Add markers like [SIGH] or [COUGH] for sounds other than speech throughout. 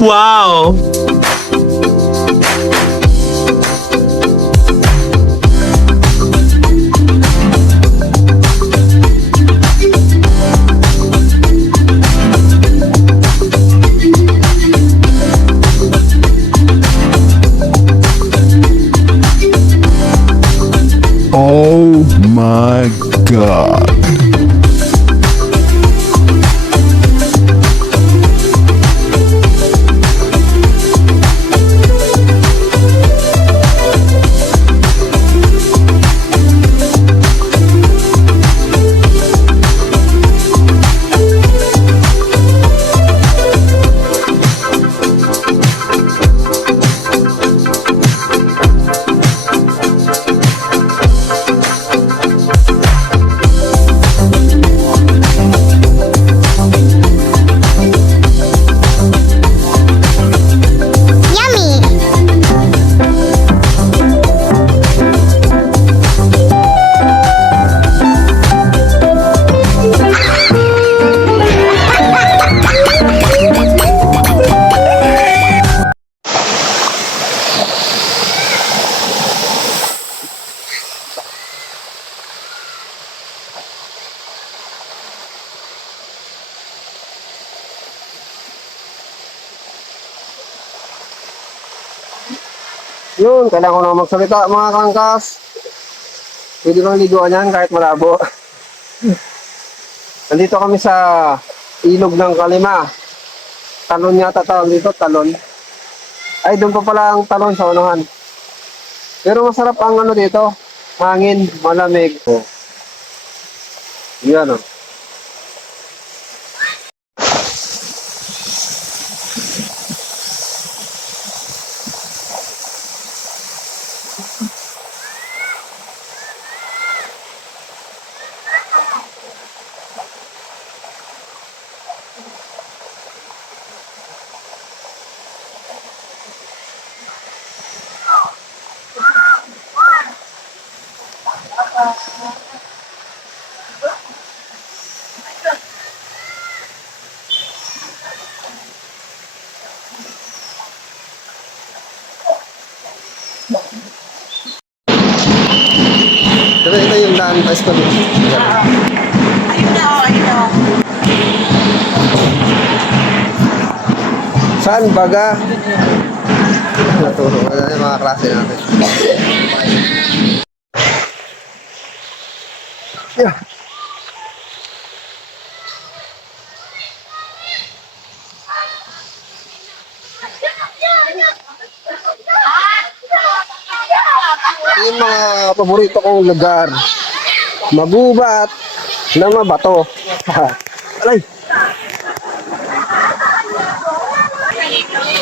Wow! Oh my god. Yun, kailangan ko na magsalita mga kangkas. Pwede bang liguan yan kahit malabo. [LAUGHS] Nandito kami sa ilog ng Kalima. Talon yata tawag dito, talon. Ay, doon pa pala ang talon sa unahan. Pero masarap ang ano dito, hangin, malamig. Oh. Yan oh. Pero ito yung daan pa school. Ayun na, oh, ayun na. Saan baga? Naturo na yung mga klase natin. Yeah. Yung mga paborito kong lugar. Magubat na mabato. [LAUGHS] Alay!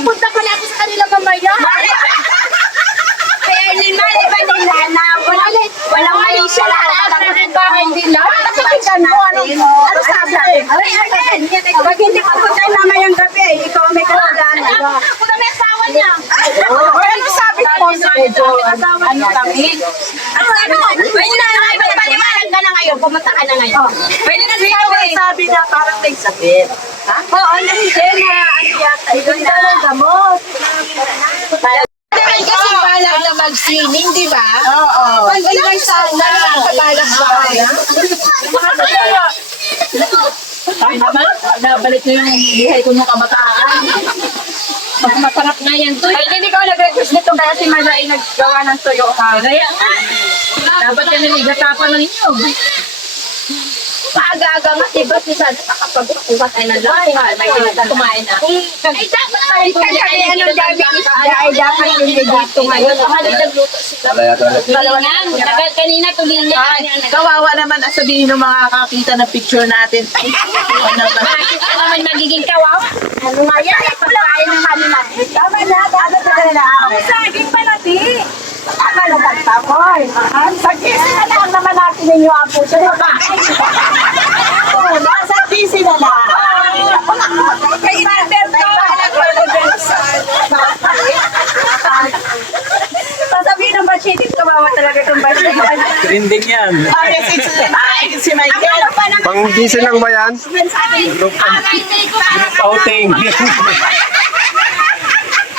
Punta pala ako sa kanila mamaya. Kaya Arlene, mali ba nila na walang, walang mali siya lahat ng bahay nila? Nakikita mo, ano, ano sabi? Ay, Arlene, pag hindi ko punta mamayang gabi, ikaw ang may kasalanan. Ako na may asawa niya. Ano sabi ko? Medyo, ano kami? Ano, ano? Pwede na, ay, paliwanag ka na ngayon, pumunta ka na ngayon. Pwede na dito eh. Sabi na parang may sakit. Oo, nandiyan na, ano yata, ito na. gamot. Dahil kasi balak na mag-swimming, di ba? Oo. Pag ilang sana, nakabalak ba kaya? Ay naman, nabalik ko yung buhay ko nung kamataan. Mas masarap na yan to. Ay, hindi ko nag-request nito kaya si Mara ay naggawa ng tuyo ka. Kaya, dapat yan ang igatapan ng inyo. Maaga-aga nga, si Sana nakapag-kuha tayo ng lunch? May kinita kumain na. Ay, dapat tayo di ay anong gabi ay dapat hindi dito ngayon. Mahal nagluto sila. Na. Tagal kanina tuloy niya. Kawawa naman ang sabihin ng mga kakita ng picture natin. [LAUGHS] Ano naman? Bakit ka naman magiging kawawa? Ano nga yan? Pagkain ng kami natin. Tama na. Tama na na. Ang saging pa natin. Tama na tagtamoy. Ang saging na lang naman natin. ninyo ang puso na ba? Oh, nasa busy na lang. Kay Alberto! Sasabihin ng bachitis, kawawa talaga itong bachitis. Trending yan. Ay, si, ay, si Michael. Ano pa naman Pang gising lang ba yan? sabi? Outing. [LAUGHS]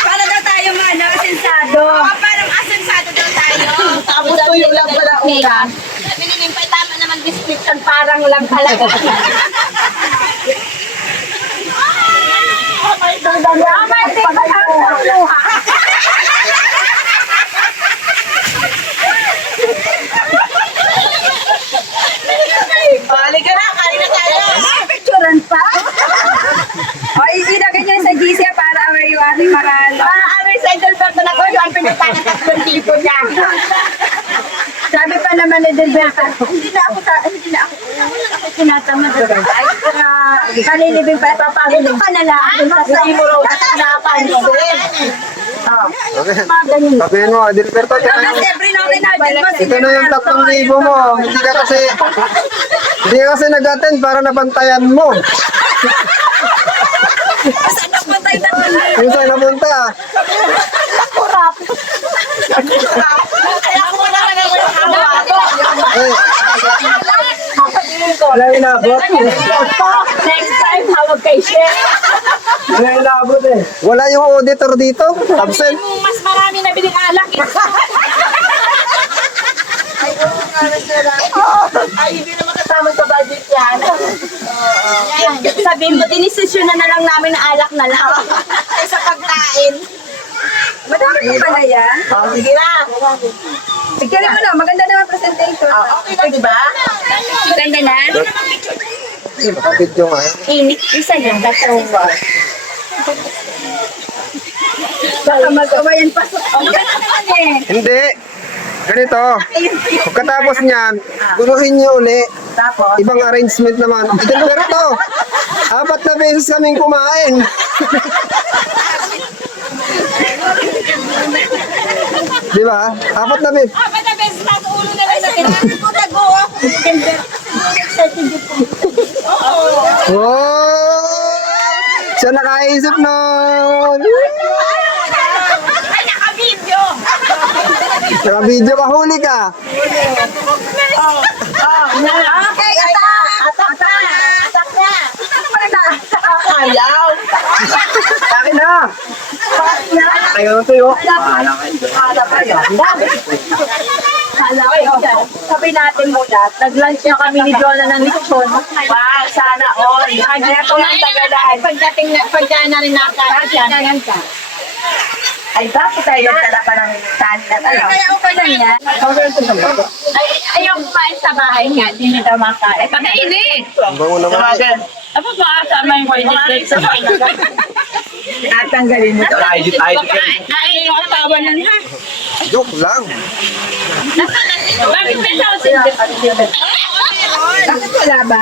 Para daw tayo ano, sensado. Parang asensado daw tayo. Tapos ko yung lang pala una. Sabi ni Nimpay, tama naman description. Parang lang talaga. Tama, hindi ko nakakaluha. Balik ka na, kain na tayo. Picturean pa? o, ilagay niya sa GC para may yung ating mga ano. Ah, ano sa Edelberto na ko, yung pinagtangan tatlong tipo niya. Pa naman ni Delberta, hindi na ako, ta- hindi na ako, ako tinatamad. Ay, uh, kalilibing pa, papagod ka na lang. Hindi mo raw napansin. Mga ganyan. Sabihin mo, Adilberto, ito na yung, every now and then, mas ito na yung tatlong libo mo. Hindi ka kasi, hindi ka kasi nag-attend para nabantayan mo. Saan napunta yung tatlong libo? Kung saan napunta? [LAUGHS] Kaya ko na naman yung hawak. Eh, wala inabot. Next time, hawag kay Chef. Wala inabot eh. Wala yung auditor dito. Absent. Mas marami na biling alak. eh. [LAUGHS] Ay, hindi naman kasama sa budget yan. Sabihin mo, dinisisyon na na lang namin na alak na lang. Ay, sa pagkain. Madami pa pala yan. Oh, sige na. Picture mo na, maganda naman presentation. Oh, okay na, di ba? Ganda na. Nakabidyo nga eh. Init. Isa yan, that's over. Baka mag-awayan pa sa... Eh. Hindi. Ganito. Pagkatapos niyan, guruhin niyo uli. Tapos, Ibang arrangement naman. Adilberto, apat na beses kaming kumain. Di ba? Apat na beses. Apat na beses na ulo na lang natin. Ko tago ako. Oh! Siya nakaisip nun. Ay, naka-video. Naka-video ka, huli ka. Okay, ata! Atak na. Atak na. ayaw. Akin na. Ayaw na tuyo. Hala pa yun. Hala pa yun. Sabi natin muna, nag-lunch na kami ni Jonah ng lechon. Wow, sana all. Po ang tagalan. Pagdating na, pagka na rin nakakasyan. Ay, bakit tayo nagdala pa ng kanin at ano? Kaya okay lang yan. Ay, ayaw kumain sa bahay nga. Hindi na daw makain. Pagkainit. Ang bango naman. Ano ba kasama yung pwede sa Tatanggalin mo to. Edit, edit. Ay, yung asawa na niya. Joke lang. Bakit may sausin? Bakit wala ba?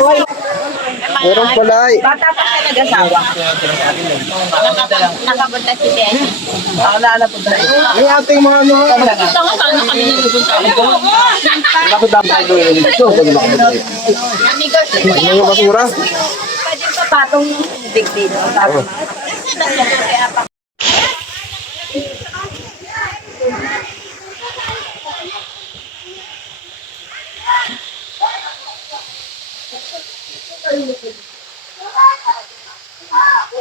Wala ba? Meron pala eh. Bata pa siya nag-asawa. Nakapunta si Ben. Ako na alam po tayo. Yung ating mga ano. Ito nga paano kami nalupunta. Ako dapat ito. Ito. Amigos. Yung basura. Pwede pa patong big dito. Patong. Oh.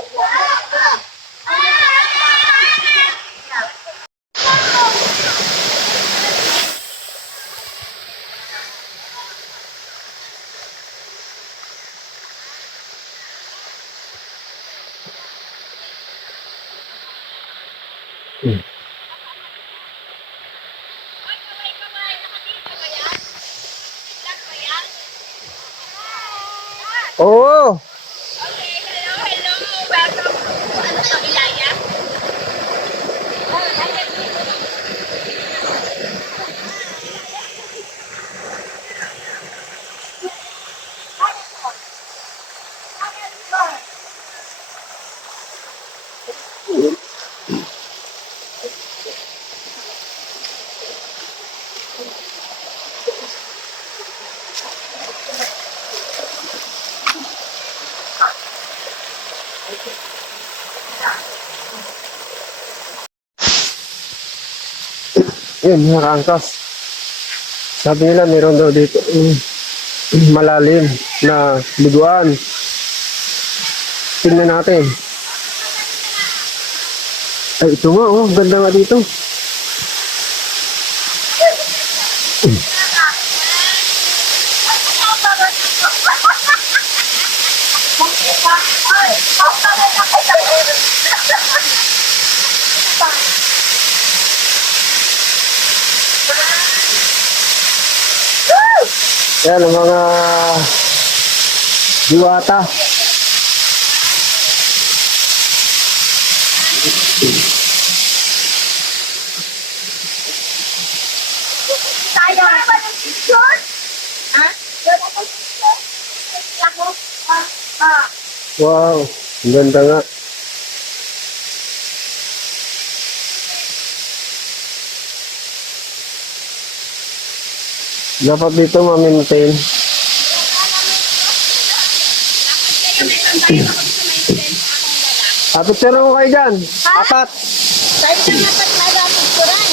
Yun, nakaangkas. Sabi nila, meron daw dito mm, malalim na liguan. Tingnan natin. Ay, ito nga, oh. Ganda nga dito. [LAUGHS] Yan, ang mga diwata. Tayo ba ng picture? Ha? Wow, ang ganda nga. Dapat dito ma-maintain. Ah, picture mo kayo dyan. Apat. Tayo na dapat nagapicturan.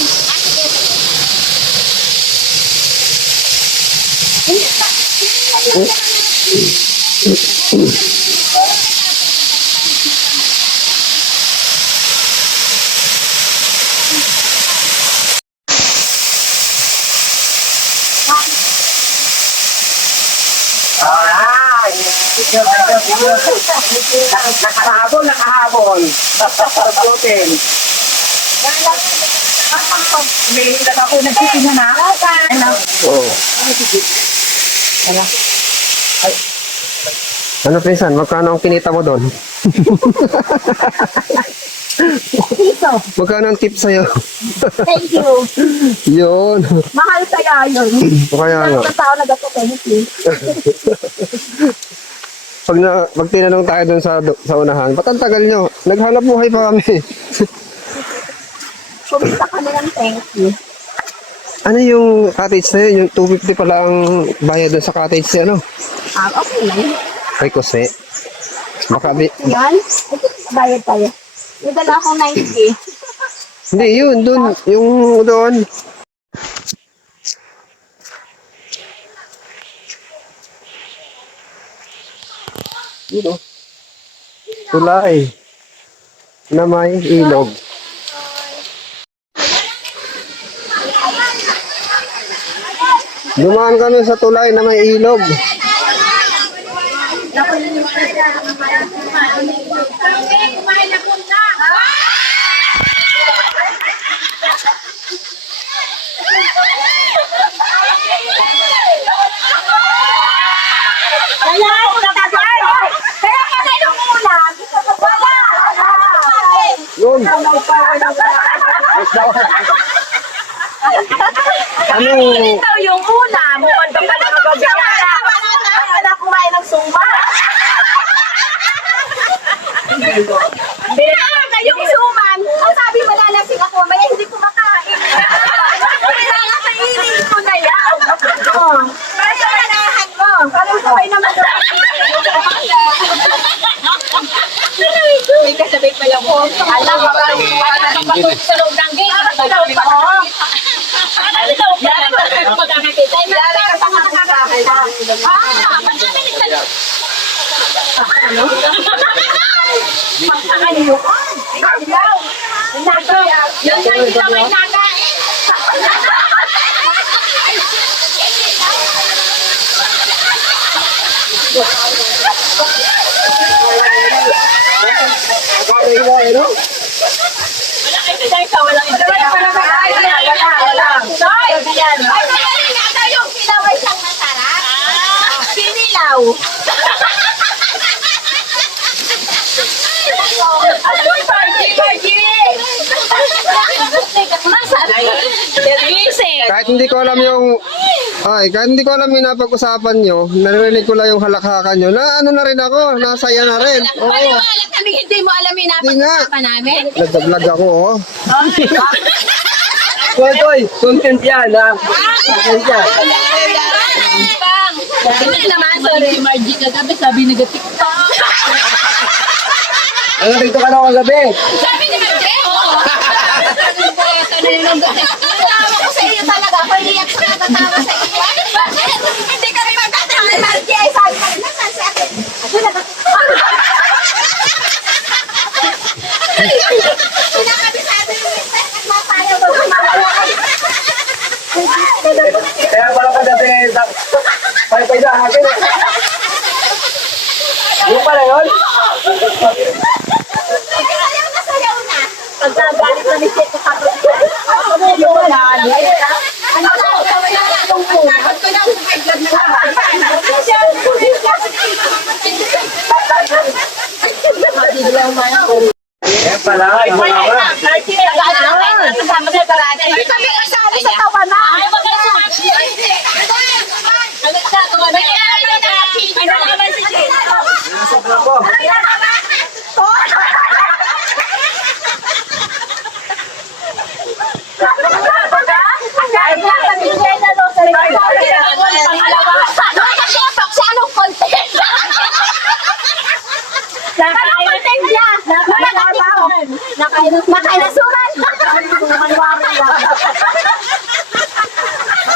Nakahabol, nakahabol. Pagputin. May ako nagtitingnan na. Oo. Ano, Pinsan? Magkano ang kinita mo doon? Magkano ang tip sa'yo? Thank you. Yun. Mahal kaya yun. Kaya nga. Ang tao nag-ako thank you. Pag, na, pag tinanong tayo doon sa, sa unahan, ba't ang tagal nyo? Naghanap buhay pa kami. [LAUGHS] Kumita kami ng thank you. ano yung cottage na yun? Yung 250 pala ang bayad doon sa cottage si ano? Ah, okay lang. Ay, kose. Baka di, Yan. Bayad tayo. May dala akong 90. hindi, yun, doon. Yung doon. Yun o. Tulay. Na may ilog. Dumaan kami sa tulay na may ilog. Kaya ako natagay. Kaya kami nung una. Wala. Yun. Ano? Ikaw yung una. Mukhang ka na magagawala. Ako na kumain ng suma. Pinaka yung suman. Ang sabi malalasing ako, may hindi kumakain. Kailangan kainin ko na yan. Oh. Para sa manahan mo. Para sabay naman May kasabay pala mo. Ba? Sa loob ng gate. Ano daw pa? Ano daw pa? Magkakakita. Yari ka sa mga bahay. Ah, magkakakita nagtalo. Ano? Magkakaliw. Ikaw. Nako. Yan lang hindi ka may nakain. Wala kayo sa dahil sa walang Wala, wala, wala, wala, wala. Ay, yan. Ay, magaling nga daw yung kilaway siyang masarap. Sinilaw. Ay, Margie, Margie! Masarap. Service. Kahit hindi ko alam yung ay, kahit hindi ko alam yung napag-usapan nyo, narinig ko lang yung halakhakan nyo, na ano na rin ako, nasaya na rin. Oo, Paliwala kami, hindi mo alam yung Hindi nga. napag-usapan namin. nag-vlog ako, oh. Koy, content yan, ha? Content yan. Hindi naman, sorry. Si Margie kagabi sabi nag-tiktok. Ano dito ka na kagabi? Sabi ni Margie, oo nung ganun. Tama ko sa iyo talaga. Ako hindi ako natatawa sa iyo. Ano ba? Hindi kami magkatawa. Margie ay sabi ko, nasan sa akin? Ano na ba? Pinakabisado yung mister at mapayo ko sa mga buhay. Kaya pala ka dati ngayon sa... Pay-pay na akin eh. Yung pala yun? Oo. Sayaw na, sayaw na. Pagkagalit na ni Chico kapag yan pala. Yung mga ba? Kasama sa parada. Hindi kami kasali sa tawanan. Ay, wag kayo sumabi. Ano sa tawanan? Ano naman si Sito? Nasabla ko. Nakainasuman!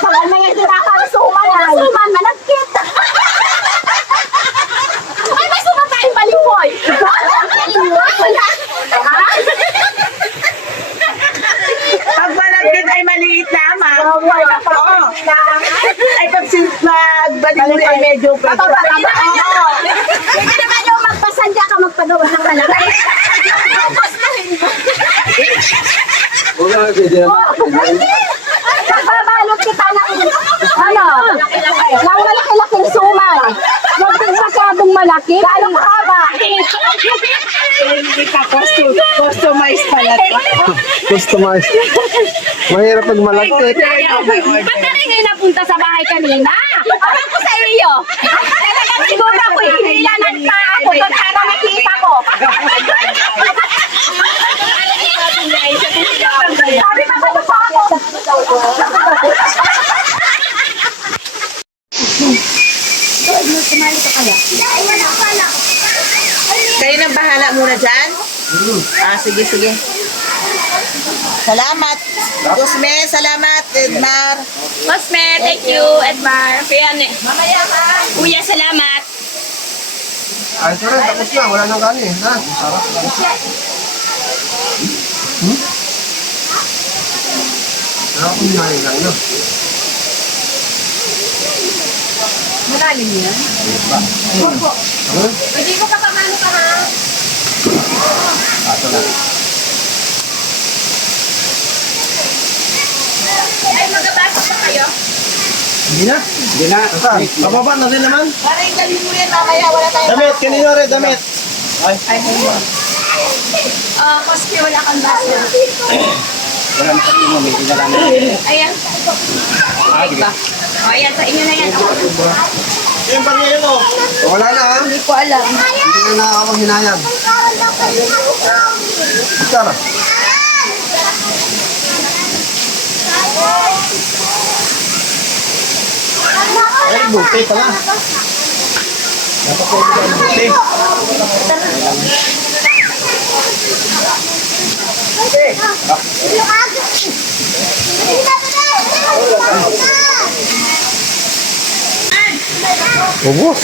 Tagal na yung tinakasuman ay. Suman, managkit! Ay, may suman tayong balinghoy! Pag malapit ay maliit lamang. Oo. Ay pag sin- magbalik ay medyo pwede. Oo. Hindi naman yung magpasandya ka magpagawa ng malaki. [LAUGHS] Wala, pwede na. Nagbabalot kita ng ano? Ng malaki-laking suman. Huwag din masyadong malaki. Ganong haba. Hindi ka custom, customized pala. Customized. Mahirap pag malagkit. Ba't ka rin ngayon napunta sa bahay kanina? Alam ko sa iyo. Talagang siguro ako hinilanan pa ako doon para makita ko. Sabi pa ko pa ako. Kayo nang bahala muna dyan? Ah, sige, sige. Salamat. Gusme, salamat. Edmar. Cosme, thank you, Edmar. Kuya, ne. Kuya, salamat. Ay, sorry, tapos na. Wala nang kanin. Ha? Sarap. Sarap kung hinahin lang, no? Hindi ko kapamano ka ha. Ay, magabasa pa kayo. Hindi na. Hindi na. Pababa na rin naman. Parang dali mo yan mamaya. Wala tayong Damit, kanino rin, damit. Ah, Cosme, wala kang baso. Wala na kanino, may dinala na. Ayan. O, ayan, sa inyo na yan. Yung pamilya mo. Wala na, ha? Hindi ko alam. Hindi na nakakawang hinayang. Tara. Ay, buti pala. Dapat pwede ka buti. Ubus.